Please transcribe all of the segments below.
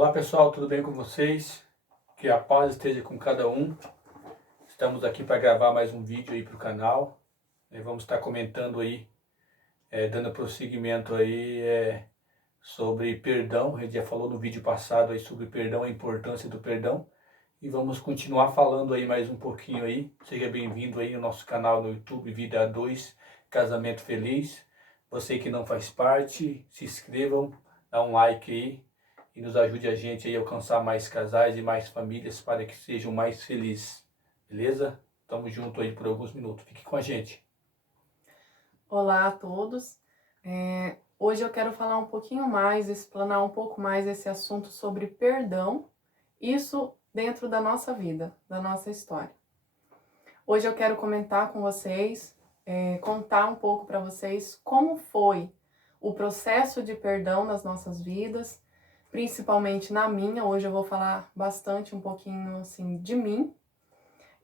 Olá pessoal, tudo bem com vocês? Que a paz esteja com cada um. Estamos aqui para gravar mais um vídeo aí para o canal. Vamos estar comentando aí, dando prosseguimento aí sobre perdão. A gente já falou no vídeo passado aí sobre perdão, a importância do perdão. E vamos continuar falando aí mais um pouquinho aí. Seja bem-vindo aí no nosso canal no YouTube, Vida a 2, Casamento Feliz. Você que não faz parte, se inscrevam, dá um like aí e nos ajude a gente aí a alcançar mais casais e mais famílias para que sejam mais felizes. Beleza? Tamo junto aí por alguns minutos. Fique com a gente. Olá a todos. Hoje eu quero falar um pouquinho mais, explanar um pouco mais esse assunto sobre perdão, isso dentro da nossa vida, da nossa história. Hoje eu quero comentar com vocês, contar um pouco para vocês como foi o processo de perdão nas nossas vidas, principalmente na minha. Hoje eu vou falar bastante um pouquinho assim de mim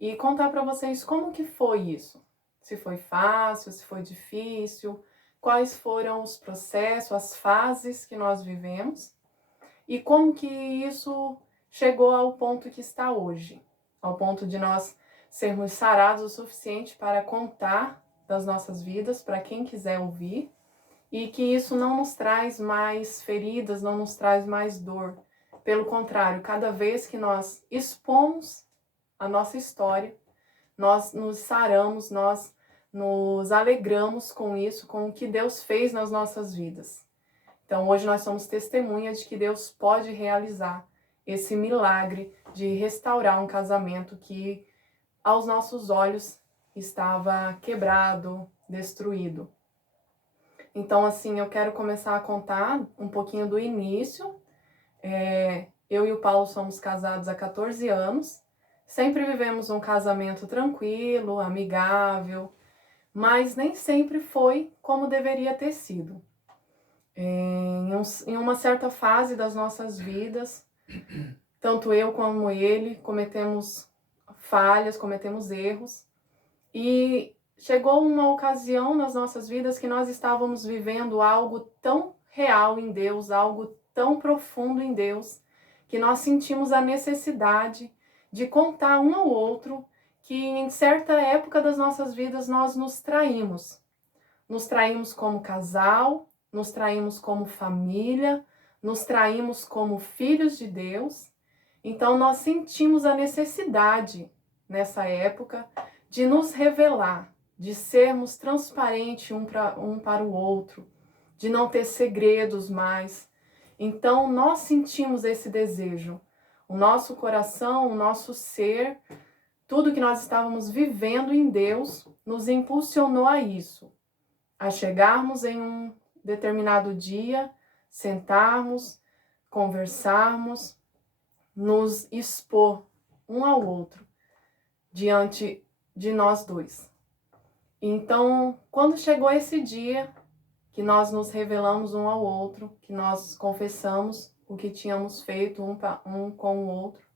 e contar para vocês como que foi isso. Se foi fácil, se foi difícil, quais foram os processos, as fases que nós vivemos e como que isso chegou ao ponto que está hoje, ao ponto de nós sermos sarados o suficiente para contar das nossas vidas para quem quiser ouvir e que isso não nos traz mais feridas, não nos traz mais dor. Pelo contrário, cada vez que nós expomos a nossa história, nós nos saramos, nós nos alegramos com isso, com o que Deus fez nas nossas vidas. Então hoje nós somos testemunhas de que Deus pode realizar esse milagre de restaurar um casamento que aos nossos olhos estava quebrado, destruído. Então assim, eu quero começar a contar um pouquinho do início. Eu e o Paulo somos casados há 14 anos, sempre vivemos um casamento tranquilo, amigável, mas nem sempre foi como deveria ter sido. Em uma certa fase das nossas vidas, tanto eu como ele cometemos falhas, cometemos erros, e chegou uma ocasião nas nossas vidas que nós estávamos vivendo algo tão real em Deus, algo tão profundo em Deus, que nós sentimos a necessidade de contar um ao outro que em certa época das nossas vidas nós nos traímos. Nos traímos como casal, nos traímos como família, nos traímos como filhos de Deus. Então nós sentimos a necessidade nessa época de nos revelar, de sermos transparentes um para o outro, de não ter segredos mais. Então nós sentimos esse desejo. O nosso coração, o nosso ser, tudo que nós estávamos vivendo em Deus nos impulsionou a isso, a chegarmos em um determinado dia, sentarmos, conversarmos, nos expor um ao outro diante de nós dois. Então, quando chegou esse dia que nós nos revelamos um ao outro, que nós confessamos o que tínhamos feito um com o outro,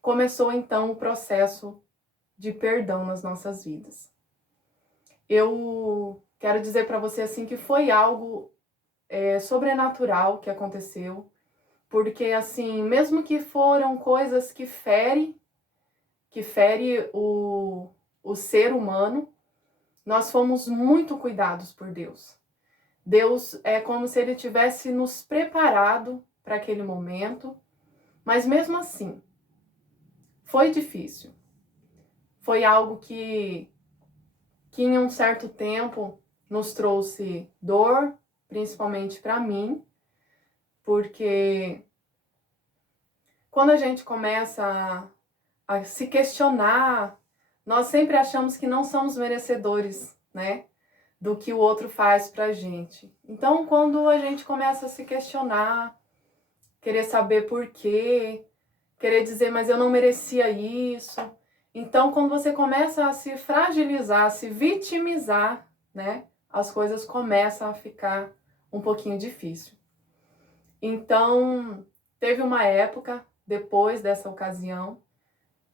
começou então o processo de perdão nas nossas vidas. Eu quero dizer para você assim que foi algo sobrenatural que aconteceu, porque assim, mesmo que foram coisas que ferem o ser humano, nós fomos muito cuidados por Deus. Deus é como se Ele tivesse nos preparado para aquele momento, mas mesmo assim, foi difícil. Foi algo que em um certo tempo nos trouxe dor, principalmente para mim, porque quando a gente começa a se questionar, nós sempre achamos que não somos merecedores, né, do que o outro faz pra gente. Então, quando a gente começa a se questionar, querer saber por quê, querer dizer, mas eu não merecia isso. Então, quando você começa a se fragilizar, a se vitimizar, né, as coisas começam a ficar um pouquinho difícil. Então, teve uma época, depois dessa ocasião,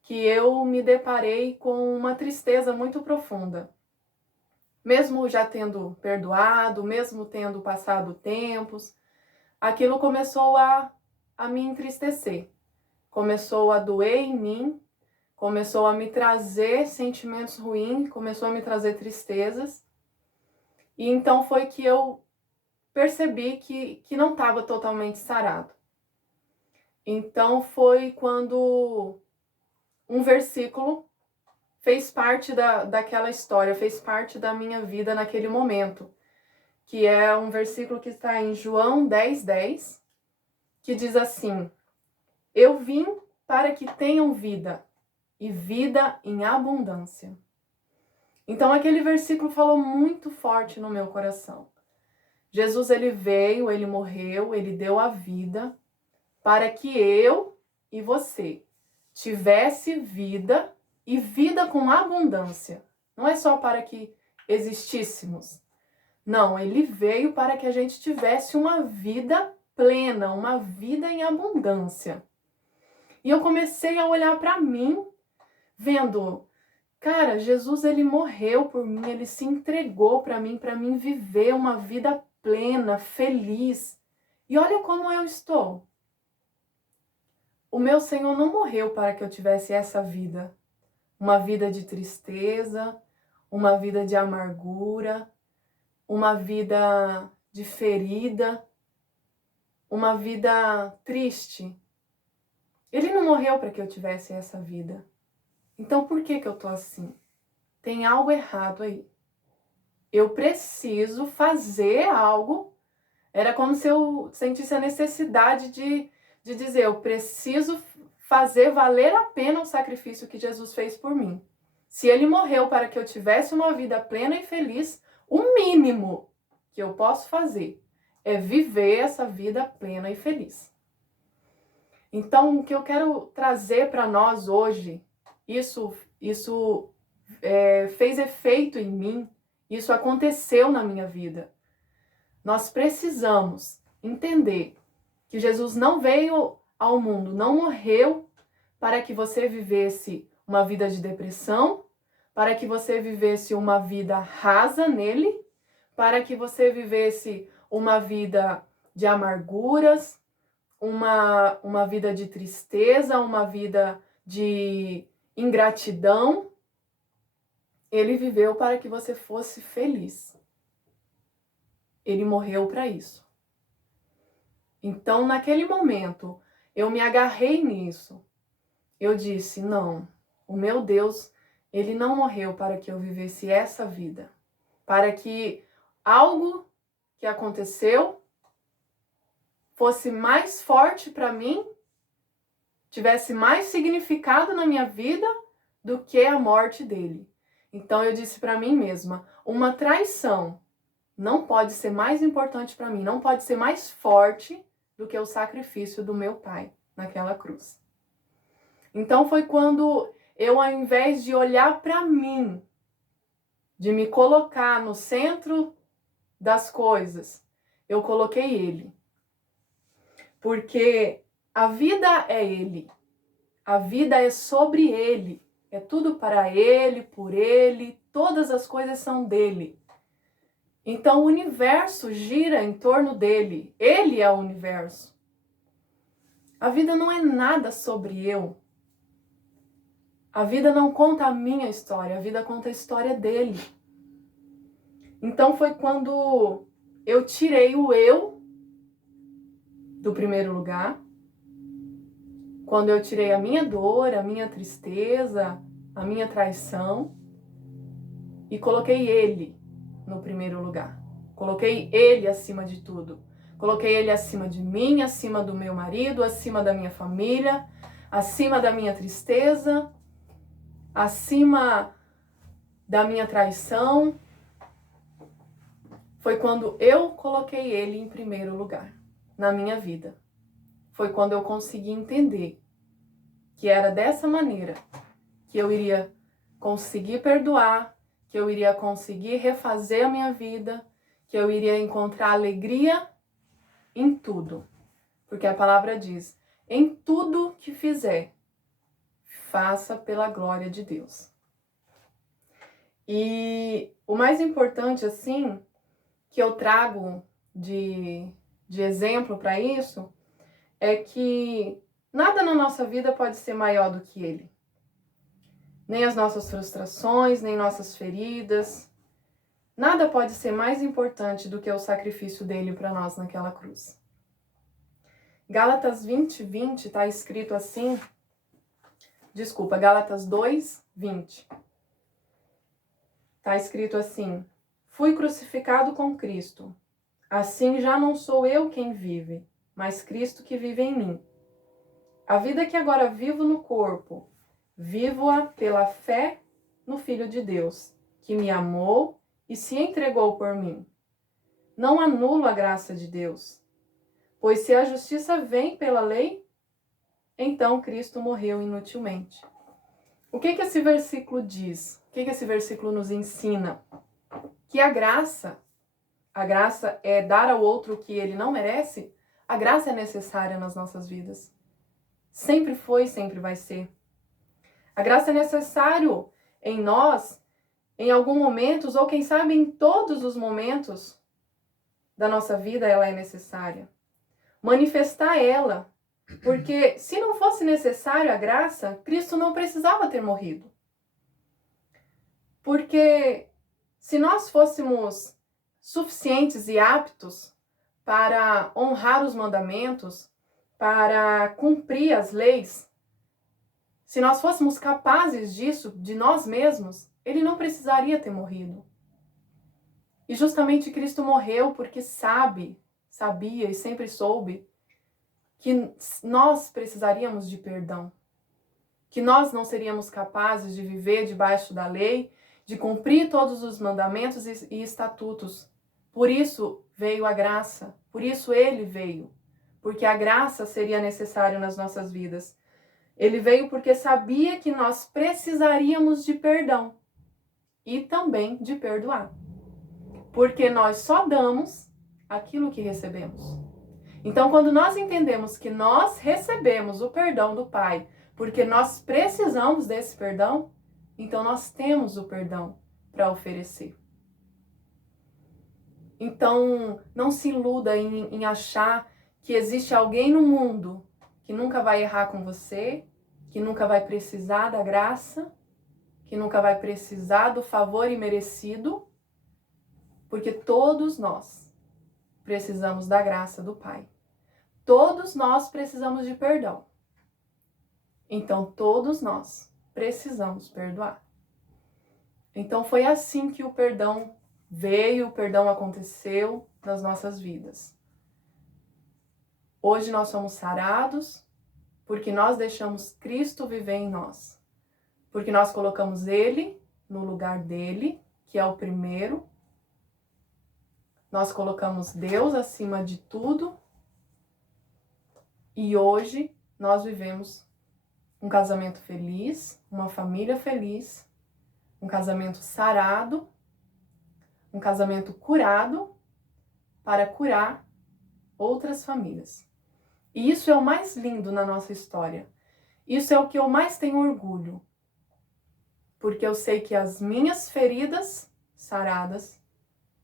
que eu me deparei com uma tristeza muito profunda. Mesmo já tendo perdoado, mesmo tendo passado tempos, aquilo começou a a me entristecer, começou a doer em mim, começou a me trazer sentimentos ruins, começou a me trazer tristezas. E então foi que eu percebi que não estava totalmente sarado. Então foi quando um versículo fez parte daquela história, fez parte da minha vida naquele momento, que é um versículo que está em João 10:10, que diz assim: eu vim para que tenham vida, e vida em abundância. Então aquele versículo falou muito forte no meu coração. Jesus, ele veio, ele morreu, ele deu a vida para que eu e você tivesse vida e vida com abundância. Não é só para que existíssemos. Não, ele veio para que a gente tivesse uma vida plena, uma vida em abundância. E eu comecei a olhar para mim, vendo, cara, Jesus, ele morreu por mim, ele se entregou para mim viver uma vida plena, feliz. E olha como eu estou. O meu Senhor não morreu para que eu tivesse essa vida. Uma vida de tristeza, uma vida de amargura, uma vida de ferida, uma vida triste. Ele não morreu para que eu tivesse essa vida. Então por que eu tô assim? Tem algo errado aí. Eu preciso fazer algo. Era como se eu sentisse a necessidade de dizer, eu preciso fazer valer a pena o sacrifício que Jesus fez por mim. Se ele morreu para que eu tivesse uma vida plena e feliz, o mínimo que eu posso fazer é viver essa vida plena e feliz. Então, o que eu quero trazer para nós hoje, isso fez efeito em mim, isso aconteceu na minha vida. Nós precisamos entender que Jesus não veio ao mundo, não morreu para que você vivesse uma vida de depressão, para que você vivesse uma vida rasa nele, para que você vivesse uma vida de amarguras, uma vida de tristeza, uma vida de ingratidão. Ele viveu para que você fosse feliz. Ele morreu para isso. Então, naquele momento, eu me agarrei nisso. Eu disse, não, o meu Deus, ele não morreu para que eu vivesse essa vida. Para que algo que aconteceu fosse mais forte para mim, tivesse mais significado na minha vida do que a morte dele. Então eu disse para mim mesma, uma traição não pode ser mais importante para mim, não pode ser mais forte do que o sacrifício do meu pai naquela cruz. Então foi quando eu, ao invés de olhar para mim, de me colocar no centro das coisas, eu coloquei ele. Porque a vida é ele, a vida é sobre ele, é tudo para ele, por ele, todas as coisas são dele. Então o universo gira em torno dele, ele é o universo. A vida não é nada sobre eu. A vida não conta a minha história, a vida conta a história dele. Então foi quando eu tirei o eu do primeiro lugar, quando eu tirei a minha dor, a minha tristeza, a minha traição e coloquei ele no primeiro lugar. Coloquei ele acima de tudo. Coloquei ele acima de mim, acima do meu marido, acima da minha família, acima da minha tristeza, acima da minha traição. Foi quando eu coloquei ele em primeiro lugar na minha vida. Foi quando eu consegui entender que era dessa maneira que eu iria conseguir perdoar, que eu iria conseguir refazer a minha vida, que eu iria encontrar alegria em tudo. Porque a palavra diz, em tudo que fizer, faça pela glória de Deus. E o mais importante, assim, que eu trago de exemplo para isso, é que nada na nossa vida pode ser maior do que Ele. Nem as nossas frustrações, nem nossas feridas. Nada pode ser mais importante do que o sacrifício dele para nós naquela cruz. Gálatas 20:20 está escrito assim. Desculpa, Gálatas 2:20. Está escrito assim: fui crucificado com Cristo. Assim já não sou eu quem vive, mas Cristo que vive em mim. A vida que agora vivo no corpo, vivo-a pela fé no Filho de Deus, que me amou e se entregou por mim. Não anulo a graça de Deus, pois se a justiça vem pela lei, então Cristo morreu inutilmente. O que esse versículo diz? O que esse versículo nos ensina? Que a graça é dar ao outro o que ele não merece. A graça é necessária nas nossas vidas. Sempre foi, sempre vai ser. A graça é necessário em nós, em alguns momentos, ou quem sabe em todos os momentos da nossa vida, ela é necessária. Manifestar ela, porque se não fosse necessário a graça, Cristo não precisava ter morrido. Porque se nós fôssemos suficientes e aptos para honrar os mandamentos, para cumprir as leis, se nós fôssemos capazes disso, de nós mesmos, ele não precisaria ter morrido. E justamente Cristo morreu porque sabia e sempre soube que nós precisaríamos de perdão, que nós não seríamos capazes de viver debaixo da lei, de cumprir todos os mandamentos e estatutos. Por isso veio a graça, por isso ele veio, porque a graça seria necessária nas nossas vidas. Ele veio porque sabia que nós precisaríamos de perdão e também de perdoar. Porque nós só damos aquilo que recebemos. Então, quando nós entendemos que nós recebemos o perdão do Pai, porque nós precisamos desse perdão, então nós temos o perdão para oferecer. Então, não se iluda em achar que existe alguém no mundo que nunca vai errar com você, que nunca vai precisar da graça, que nunca vai precisar do favor imerecido, porque todos nós precisamos da graça do Pai. Todos nós precisamos de perdão. Então, todos nós precisamos perdoar. Então, foi assim que o perdão veio, o perdão aconteceu nas nossas vidas. Hoje nós somos sarados porque nós deixamos Cristo viver em nós. Porque nós colocamos Ele no lugar dele, que é o primeiro. Nós colocamos Deus acima de tudo. E hoje nós vivemos um casamento feliz, uma família feliz, um casamento sarado, um casamento curado para curar outras famílias. E isso é o mais lindo na nossa história. Isso é o que eu mais tenho orgulho. Porque eu sei que as minhas feridas saradas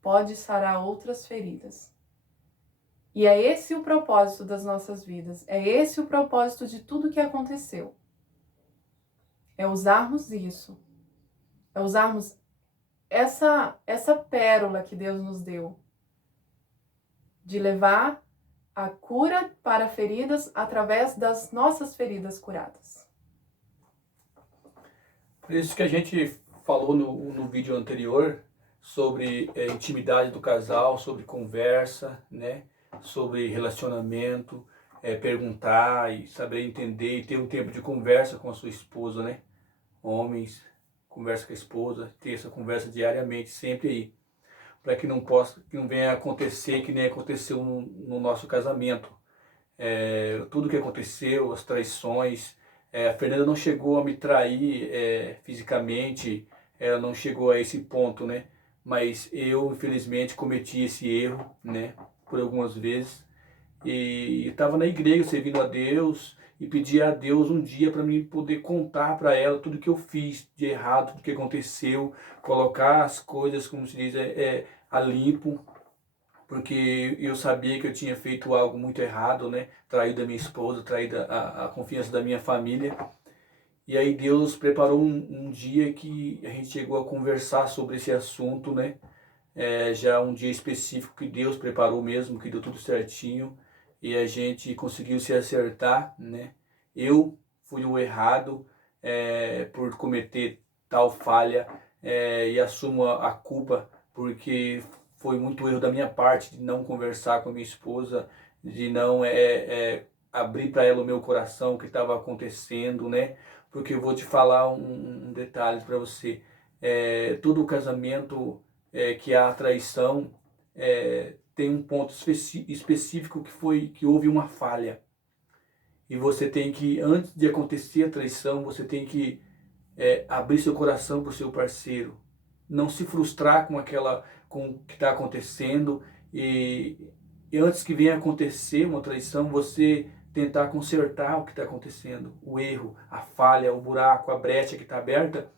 podem sarar outras feridas. E é esse o propósito das nossas vidas. É esse o propósito de tudo que aconteceu. É usarmos isso. É usarmos essa pérola que Deus nos deu. De levar a cura para feridas através das nossas feridas curadas. Por isso que a gente falou no vídeo anterior sobre intimidade do casal, sobre conversa, né? Sobre relacionamento, perguntar e saber entender e ter um tempo de conversa com a sua esposa, né? Homens, conversa com a esposa, ter essa conversa diariamente, sempre aí, para que não venha acontecer que nem aconteceu no nosso casamento. Tudo que aconteceu, as traições, a Fernanda não chegou a me trair fisicamente, ela não chegou a esse ponto, né? Mas eu, infelizmente, cometi esse erro, né? Por algumas vezes. E estava na igreja servindo a Deus e pedi a Deus um dia para mim poder contar para ela tudo que eu fiz de errado, tudo que aconteceu, colocar as coisas, como se diz, a limpo, porque eu sabia que eu tinha feito algo muito errado, né? Traído a minha esposa, traído a confiança da minha família. E aí Deus preparou um dia que a gente chegou a conversar sobre esse assunto, né? Já um dia específico que Deus preparou mesmo, que deu tudo certinho e a gente conseguiu se acertar, né? Eu fui o errado por cometer tal falha e assumo a culpa porque foi muito erro da minha parte de não conversar com a minha esposa, de não abrir para ela o meu coração, o que estava acontecendo, né? Porque eu vou te falar um detalhe para você. Todo casamento que há traição, tem um ponto específico que houve uma falha. E você tem que, antes de acontecer a traição, você tem que abrir seu coração para o seu parceiro. Não se frustrar com o que está acontecendo. E antes que venha acontecer uma traição, você tentar consertar o que está acontecendo. O erro, a falha, o buraco, a brecha que está aberta,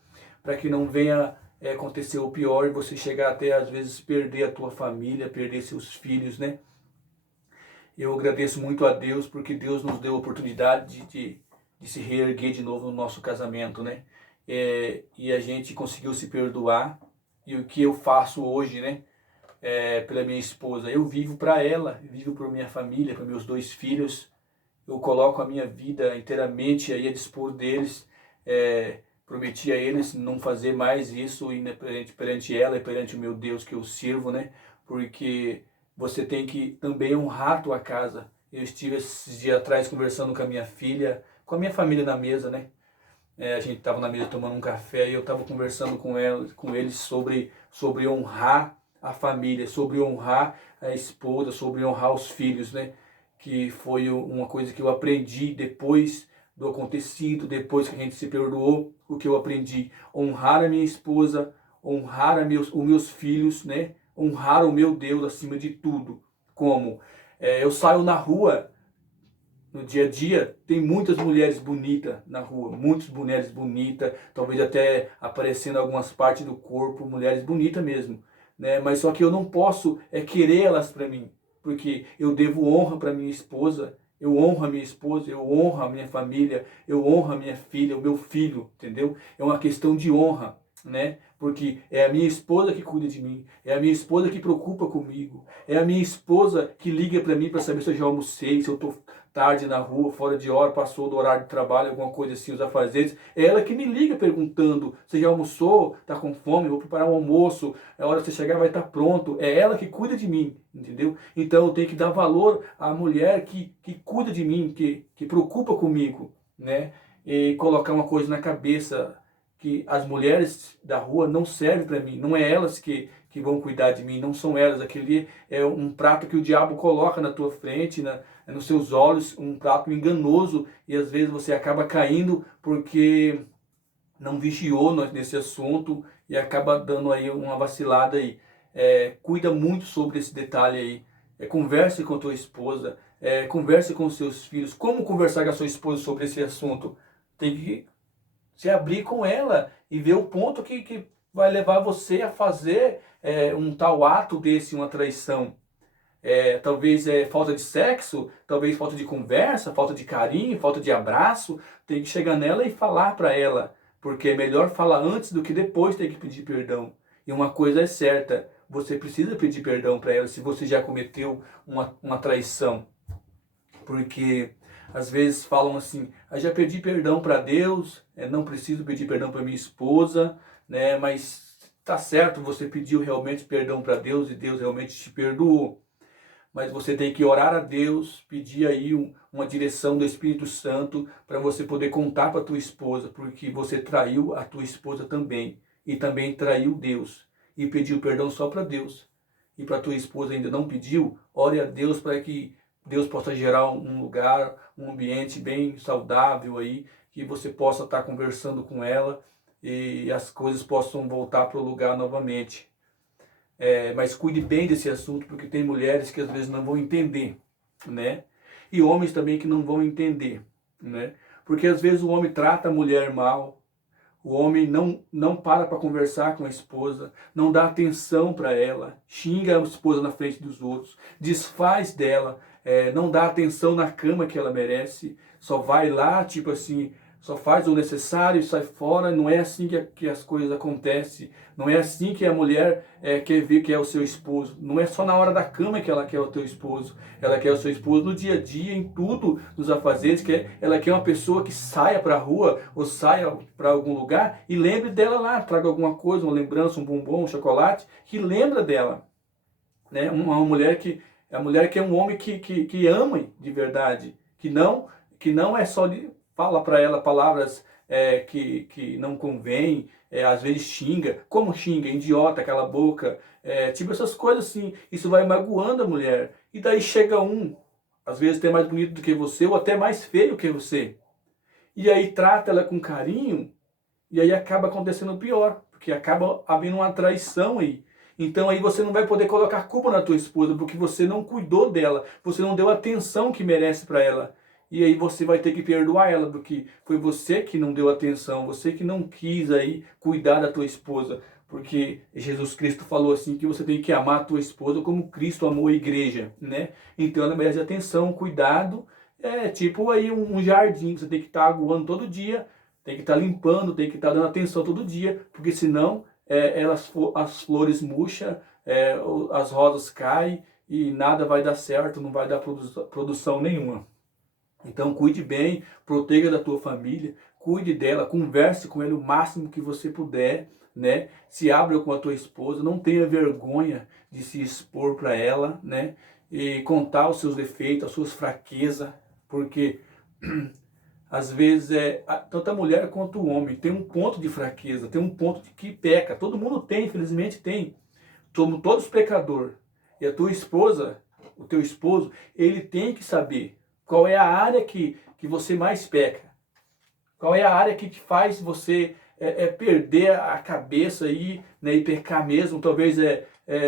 para que não venha acontecer o pior e você chegar até às vezes perder a tua família, perder seus filhos, né? Eu agradeço muito a Deus porque Deus nos deu a oportunidade de se reerguer de novo no nosso casamento, né? E a gente conseguiu se perdoar. E o que eu faço hoje, né? Pela minha esposa, eu vivo para ela, vivo por minha família, para meus 2 filhos. Eu coloco a minha vida inteiramente aí a dispor deles. Prometi a eles não fazer mais isso perante ela e perante o meu Deus que eu sirvo, né? Porque você tem que também honrar a tua casa. Eu estive esses dias atrás conversando com a minha filha, com a minha família na mesa, né? A gente estava na mesa tomando um café e eu estava conversando com eles sobre honrar a família, sobre honrar a esposa, sobre honrar os filhos, né? Que foi uma coisa que eu aprendi depois do acontecido, depois que a gente se perdoou, o que eu aprendi: honrar a minha esposa, honrar os meus filhos, né? Honrar o meu Deus acima de tudo. Como? Eu saio na rua, no dia a dia, tem muitas mulheres bonitas na rua, muitas mulheres bonitas, talvez até aparecendo algumas partes do corpo, mulheres bonitas mesmo, né? Mas só que eu não posso querer elas para mim, porque eu devo honra para minha esposa, eu honro a minha esposa, eu honro a minha família, eu honro a minha filha, o meu filho, entendeu? É uma questão de honra, né? Porque é a minha esposa que cuida de mim, é a minha esposa que preocupa comigo, é a minha esposa que liga para mim para saber se eu já almocei, se eu estou tarde na rua, fora de hora, passou do horário de trabalho, alguma coisa assim, os afazeres. É ela que me liga perguntando: você já almoçou? Tá com fome? Vou preparar um almoço, a hora que você chegar vai estar pronto. É ela que cuida de mim, entendeu? Então eu tenho que dar valor à mulher que cuida de mim, que preocupa comigo, né? E colocar uma coisa na cabeça: que as mulheres da rua não servem para mim, não é elas que vão cuidar de mim, não são elas. Aquele é um prato que o diabo coloca na tua frente, nos seus olhos, um prato enganoso, e às vezes você acaba caindo porque não vigiou nesse assunto e acaba dando aí uma vacilada aí. Cuida muito sobre esse detalhe aí. Converse com a tua esposa, converse com os seus filhos. Como conversar com a sua esposa sobre esse assunto? Tem que se abrir com ela e ver o ponto que vai levar você a fazer um tal ato desse, uma traição. Talvez falta de sexo, talvez falta de conversa, falta de carinho, falta de abraço. Tem que chegar nela e falar para ela, porque é melhor falar antes do que depois ter que pedir perdão. E uma coisa é certa: você precisa pedir perdão para ela se você já cometeu uma traição. Porque às vezes falam assim: já pedi perdão para Deus, não preciso pedir perdão para minha esposa, né? Mas tá certo, você pediu realmente perdão para Deus e Deus realmente te perdoou. Mas você tem que orar a Deus, pedir aí uma direção do Espírito Santo para você poder contar para a tua esposa, porque você traiu a tua esposa também, e também traiu Deus, e pediu perdão só para Deus. E para a tua esposa ainda não pediu, ore a Deus para que Deus possa gerar um lugar, um ambiente bem saudável aí, que você possa estar conversando com ela e as coisas possam voltar para o lugar novamente. Mas cuide bem desse assunto, porque tem mulheres que às vezes não vão entender, né? E homens também que não vão entender, né? Porque às vezes o homem trata a mulher mal, O homem não para conversar com a esposa, não dá atenção para ela, xinga a esposa na frente dos outros, desfaz dela, não dá atenção na cama que ela merece, só vai lá, tipo assim, só faz o necessário e sai fora. Não é assim que as coisas acontecem. Não é assim que a mulher quer ver que é o seu esposo. Não é só na hora da cama que ela quer o teu esposo. Ela quer o seu esposo no dia a dia, em tudo, nos afazeres. Ela quer uma pessoa que saia para a rua ou saia para algum lugar e lembre dela lá. Traga alguma coisa, uma lembrança, um bombom, um chocolate, que lembra dela. Né? Uma mulher que... A mulher que é um homem que ama de verdade. Que não é só... Fala para ela palavras que não convém, às vezes xinga. Como xinga? Idiota, cala a boca. Tipo essas coisas assim. Isso vai magoando a mulher. E daí chega um, às vezes até mais bonito do que você, ou até mais feio que você. E aí trata ela com carinho, e aí acaba acontecendo o pior. Porque acaba havendo uma traição aí. Então aí você não vai poder colocar culpa na tua esposa, porque você não cuidou dela, você não deu a atenção que merece para ela. E aí você vai ter que perdoar ela, porque foi você que não deu atenção, você que não quis aí cuidar da tua esposa. Porque Jesus Cristo falou assim, que você tem que amar a tua esposa como Cristo amou a igreja, né? Então ela merece atenção, cuidado, tipo aí um jardim, você tem que estar aguando todo dia, tem que estar limpando, tem que estar dando atenção todo dia, porque senão as flores murcham, as rosas caem e nada vai dar certo, não vai dar produção nenhuma. Então cuide bem, proteja da tua família, cuide dela, converse com ela o máximo que você puder, né? Se abra com a tua esposa, não tenha vergonha de se expor para ela, né? E contar os seus defeitos, as suas fraquezas, porque às vezes tanto a mulher quanto o homem tem um ponto de fraqueza, tem um ponto de que peca. Todo mundo tem, infelizmente tem. Somos todos pecadores. E a tua esposa, o teu esposo, ele tem que saber qual é a área que você mais peca. Qual é a área que te faz você perder a cabeça aí, né, e pecar mesmo. Talvez,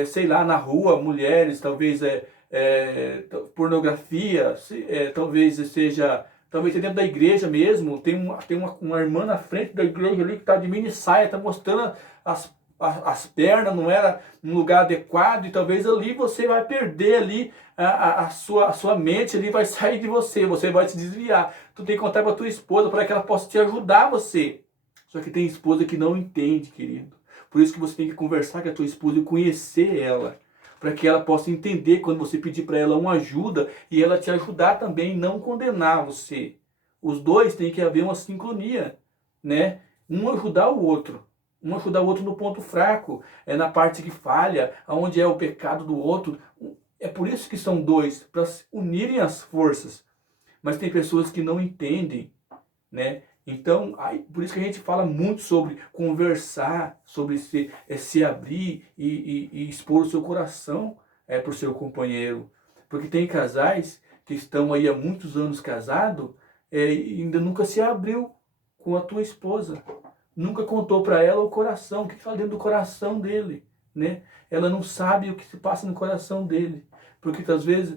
sei lá, na rua, mulheres, talvez pornografia, talvez seja... Talvez dentro da igreja mesmo, tem uma irmã na frente da igreja ali que está de mini saia, está mostrando as pernas, não era um lugar adequado, e talvez ali você vai perder ali a sua mente, ali vai sair de você vai se desviar. Tu tem que contar para a tua esposa para que ela possa te ajudar você. Só que tem esposa que não entende, querido. Por isso que você tem que conversar com a tua esposa e conhecer ela, para que ela possa entender quando você pedir para ela uma ajuda e ela te ajudar também, não condenar você. Os dois tem que haver uma sincronia, né? Um ajudar o outro. Um ajudar o outro no ponto fraco, na parte que falha, onde é o pecado do outro. É por isso que são dois, para unirem as forças. Mas tem pessoas que não entendem, né? Então, por isso que a gente fala muito sobre conversar, sobre se abrir e expor o seu coração para o seu companheiro. Porque tem casais que estão aí há muitos anos casados e ainda nunca se abriu com a tua esposa. Nunca contou para ela o coração, o que está dentro do coração dele, né? Ela não sabe o que se passa no coração dele. Porque às vezes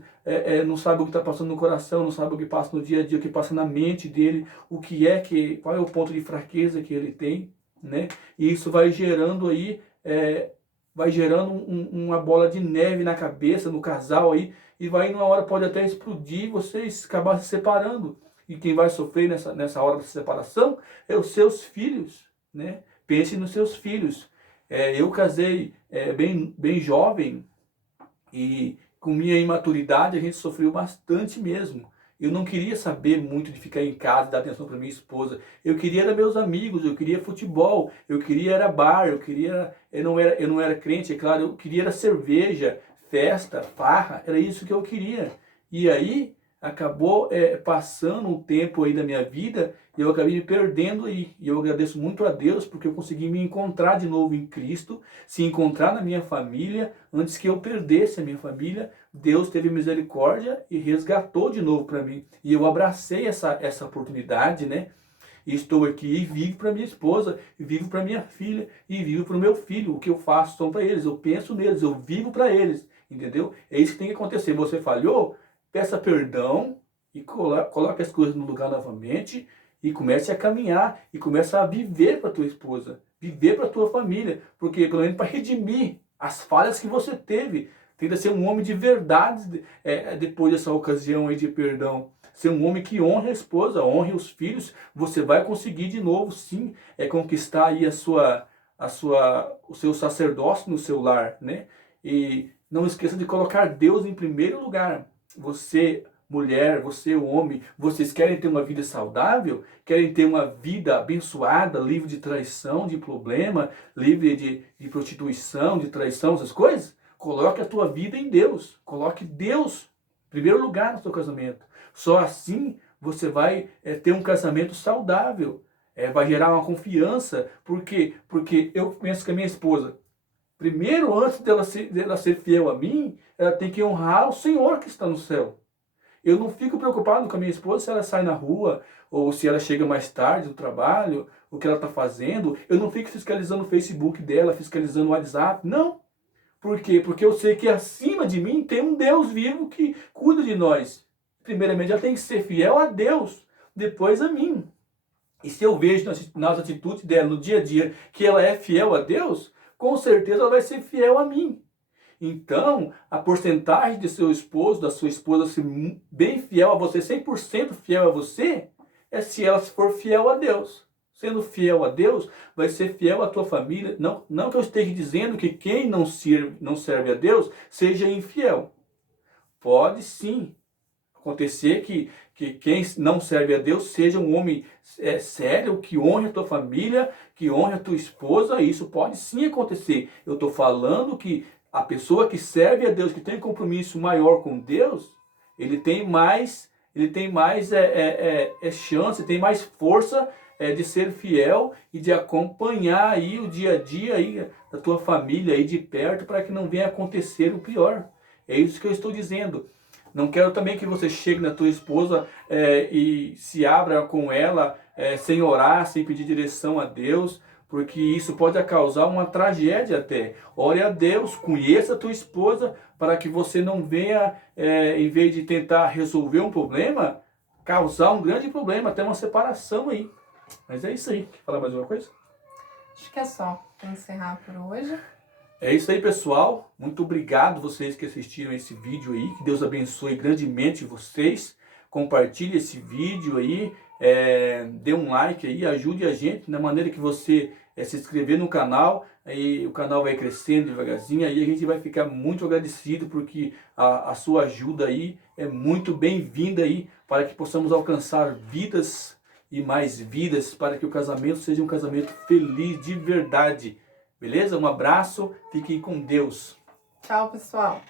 não sabe o que está passando no coração, não sabe o que passa no dia a dia, o que passa na mente dele, qual é o ponto de fraqueza que ele tem, né? E isso vai gerando aí, uma bola de neve na cabeça, no casal aí, e vai numa hora pode até explodir e vocês acabar se separando. E quem vai sofrer nessa hora da separação é os seus filhos, né? Pense nos seus filhos. Eu casei bem jovem e com minha imaturidade a gente sofreu bastante mesmo. Eu não queria saber muito de ficar em casa, dar atenção para minha esposa. Eu queria era meus amigos, eu queria futebol, eu queria era bar, eu não era crente, é claro, eu queria era cerveja, festa, farra, era isso que eu queria. E aí acabou passando um tempo aí da minha vida e eu acabei me perdendo aí. E eu agradeço muito a Deus porque eu consegui me encontrar de novo em Cristo, se encontrar na minha família. Antes que eu perdesse a minha família, Deus teve misericórdia e resgatou de novo para mim. E eu abracei essa oportunidade, né? E estou aqui e vivo para minha esposa, e vivo para minha filha, e vivo para o meu filho. O que eu faço são para eles, eu penso neles, eu vivo para eles, entendeu? É isso que tem que acontecer. Você falhou? Peça perdão e coloque as coisas no lugar novamente e comece a caminhar e comece a viver para tua esposa, viver para tua família, porque pelo menos para redimir as falhas que você teve. Tenta ser um homem de verdade depois dessa ocasião aí de perdão. Ser um homem que honre a esposa, honre os filhos. Você vai conseguir de novo, sim, conquistar aí o seu sacerdócio no seu lar, né? E não esqueça de colocar Deus em primeiro lugar. Você, mulher, você, homem, vocês querem ter uma vida saudável? Querem ter uma vida abençoada, livre de traição, de problema, livre de prostituição, de traição, essas coisas? Coloque a tua vida em Deus. Coloque Deus em primeiro lugar no seu casamento. Só assim você vai ter um casamento saudável. Vai gerar uma confiança. Por quê? Porque eu penso que a minha esposa, primeiro, antes dela ser fiel a mim, ela tem que honrar o Senhor que está no céu. Eu não fico preocupado com a minha esposa se ela sai na rua, ou se ela chega mais tarde do trabalho, o que ela está fazendo. Eu não fico fiscalizando o Facebook dela, fiscalizando o WhatsApp. Não. Por quê? Porque eu sei que acima de mim tem um Deus vivo que cuida de nós. Primeiramente, ela tem que ser fiel a Deus, depois a mim. E se eu vejo nas atitudes dela, no dia a dia, que ela é fiel a Deus, com certeza ela vai ser fiel a mim. Então, a porcentagem de seu esposo, da sua esposa ser bem fiel a você, 100% fiel a você, é se ela for fiel a Deus. Sendo fiel a Deus, vai ser fiel à tua família. Não que eu esteja dizendo que quem não serve a Deus seja infiel. Pode sim acontecer que quem não serve a Deus seja um homem sério, que honre a tua família, que honre a tua esposa. Isso pode sim acontecer. Eu estou falando que a pessoa que serve a Deus, que tem um compromisso maior com Deus, ele tem mais chance, tem mais força de ser fiel e de acompanhar aí o dia a dia aí da tua família aí de perto, para que não venha acontecer o pior. É isso que eu estou dizendo. Não quero também que você chegue na tua esposa e se abra com ela sem orar, sem pedir direção a Deus, porque isso pode causar uma tragédia até. Ore a Deus, conheça a tua esposa, para que você não venha, em vez de tentar resolver um problema, causar um grande problema, até uma separação aí. Mas é isso aí. Quer falar mais uma coisa? Acho que é só para encerrar por hoje. É isso aí, pessoal. Muito obrigado vocês que assistiram esse vídeo aí. Que Deus abençoe grandemente vocês. Compartilhe esse vídeo aí. Dê um like aí. Ajude a gente na maneira que você se inscrever no canal. Aí o canal vai crescendo devagarzinho. Aí a gente vai ficar muito agradecido, porque a sua ajuda aí é muito bem-vinda aí, para que possamos alcançar vidas e mais vidas, para que o casamento seja um casamento feliz de verdade. Beleza? Um abraço, fiquem com Deus. Tchau, pessoal.